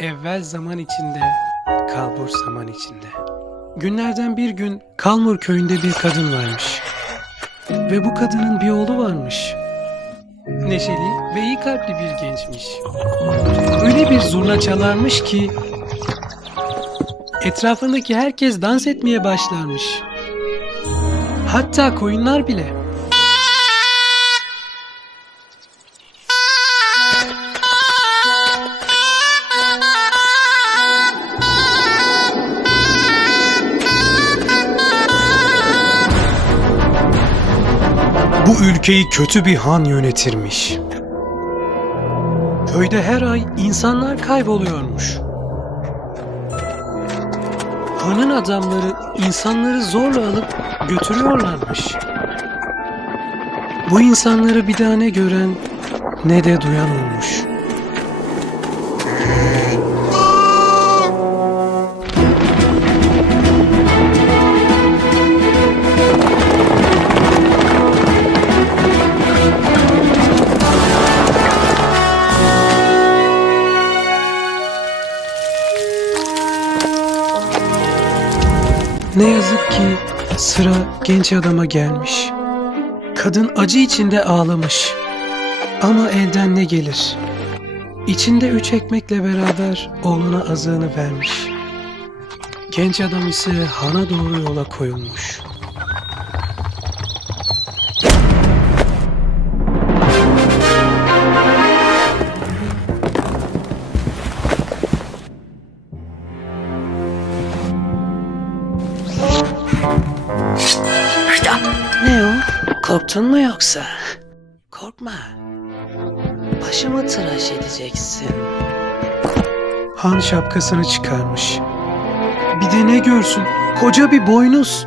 Evvel zaman içinde, kalbur zaman içinde. Günlerden bir gün Kalmur köyünde bir kadın varmış. Ve bu kadının bir oğlu varmış. Neşeli ve iyi kalpli bir gençmiş. Öyle bir zurna çalarmış ki etrafındaki herkes dans etmeye başlarmış. Hatta koyunlar bile. Bu ülkeyi kötü bir han yönetirmiş. Köyde her ay insanlar kayboluyormuş. Hanın adamları insanları zorla alıp götürüyorlarmış. Bu insanları bir daha ne gören ne de duyan olmuş. Sıra genç adama gelmiş. Kadın acı içinde ağlamış. Ama elden ne gelir? İçinde üç ekmekle beraber oğluna azığını vermiş. Genç adam ise hana doğru yola koyulmuş. Korktun mu yoksa? Korkma. Başımı tıraş edeceksin. Han şapkasını çıkarmış. Bir de ne görsün? Koca bir boynuz.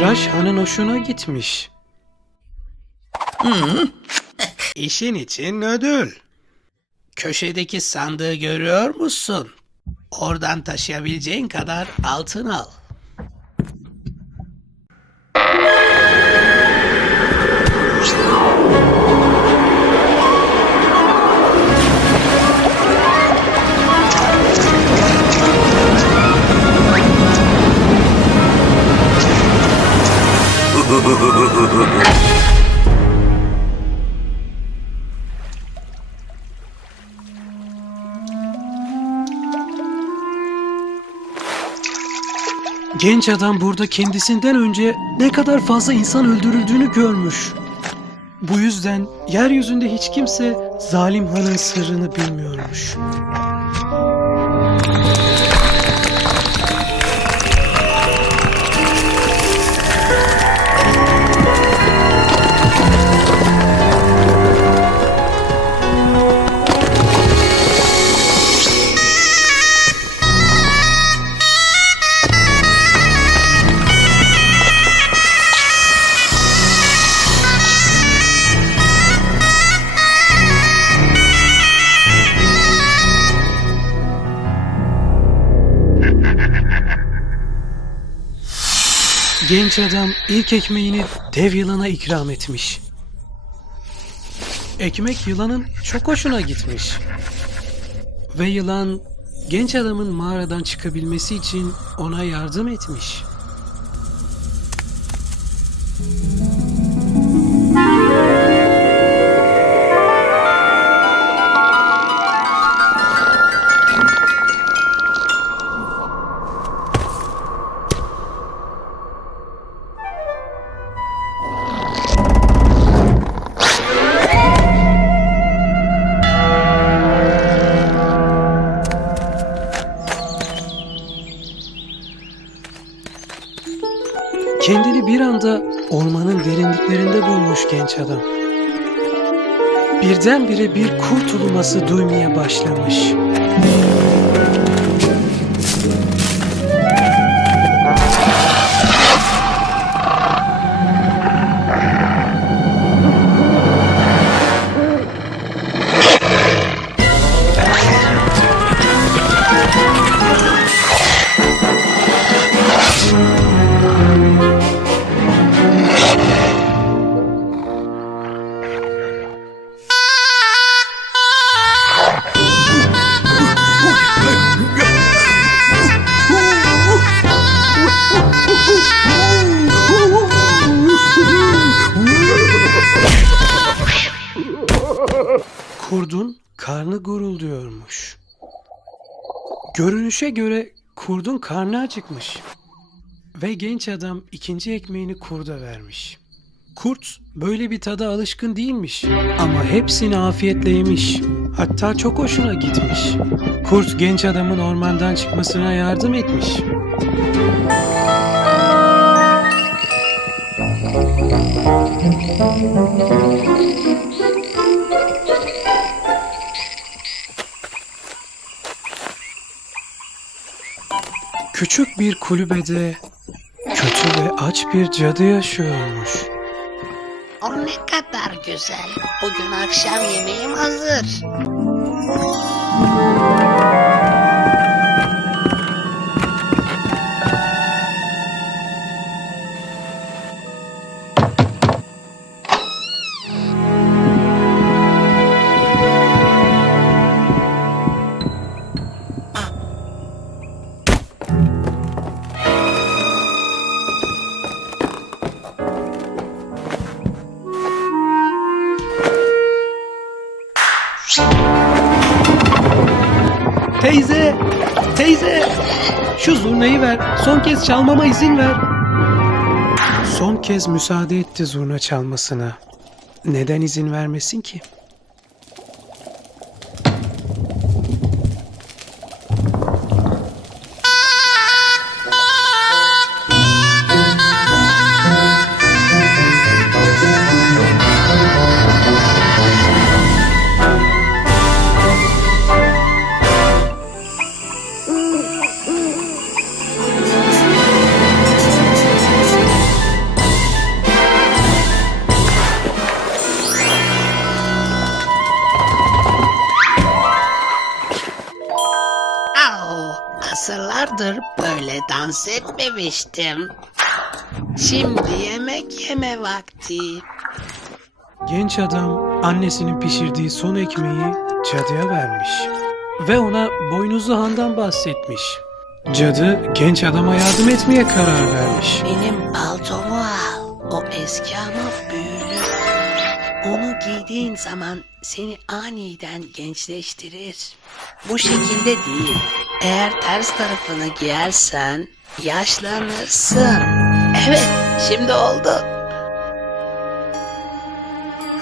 Tıraş hanın hoşuna gitmiş. İşin için ödül. Köşedeki sandığı görüyor musun? Oradan taşıyabileceğin kadar altın al. Genç adam burada kendisinden önce ne kadar fazla insan öldürüldüğünü görmüş. Bu yüzden yeryüzünde hiç kimse zalim hanın sırrını bilmiyormuş. Genç adam ilk ekmeğini dev yılana ikram etmiş. Ekmek yılanın çok hoşuna gitmiş. Ve yılan genç adamın mağaradan çıkabilmesi için ona yardım etmiş. Kendini anda ormanın derinliklerinde bulmuş genç adam. Birdenbire bir kurt uluması duymaya başlamış. Görünüşe göre kurdun karnı acıkmış. Ve genç adam ikinci ekmeğini kurda vermiş. Kurt böyle bir tada alışkın değilmiş ama hepsini afiyetle yemiş. Hatta çok hoşuna gitmiş. Kurt genç adamın ormandan çıkmasına yardım etmiş. Küçük bir kulübede kötü ve aç bir cadı yaşıyormuş. O ne kadar güzel. Bugün akşam yemeğim hazır. Teyze! Teyze! Şu zurnayı ver. Son kez çalmama izin ver. Son kez müsaade etti zurna çalmasına. Neden izin vermesin ki? Dans etmemiştim. Şimdi yemek yeme vakti. Genç adam annesinin pişirdiği son ekmeği cadıya vermiş. Ve ona boynuzlu handan bahsetmiş. Cadı genç adama yardım etmeye karar vermiş. Benim paltomu al. O eski ama büyülü. Onu giydiğin zaman seni aniden gençleştirir. Bu şekilde değil. Eğer ters tarafını giyersen yaşlanırsın. Evet, şimdi oldu.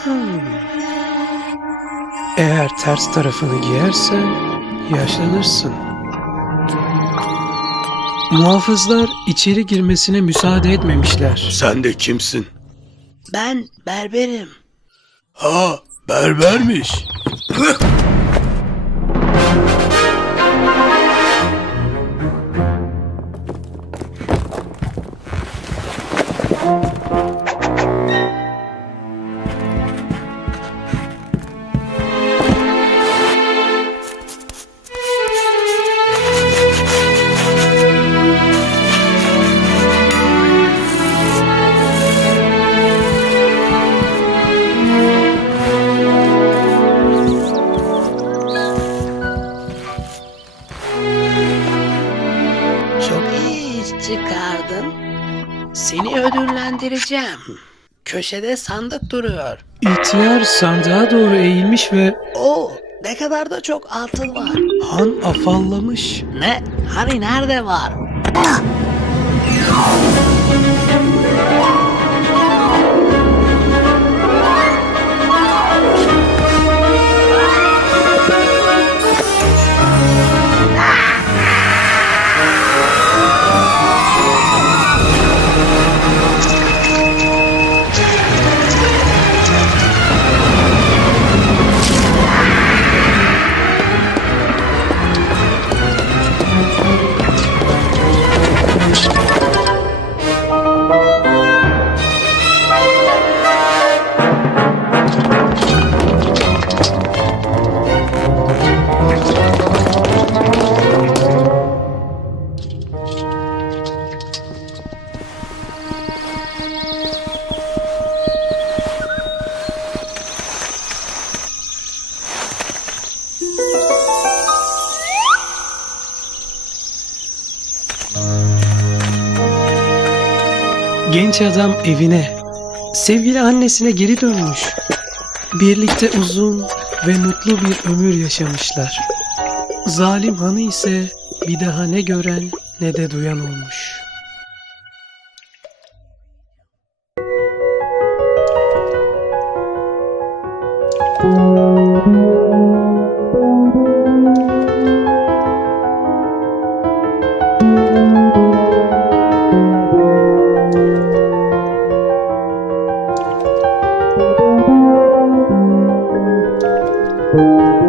Hmm. Eğer ters tarafını giyersen yaşlanırsın. Muhafızlar içeri girmesine müsaade etmemişler. Sen de kimsin? Ben berberim. Ha, berbermiş. Ödüllendireceğim. Köşede sandık duruyor. İhtiyar sandığa doğru eğilmiş ve Oo, ne kadar da çok altın var. han afallamış. Ne? Hani nerede var? Genç adam evine, sevgili annesine geri dönmüş. Birlikte uzun, ve mutlu bir ömür yaşamışlar. Zalim hanı ise bir daha ne gören ne de duyan olmuş. Música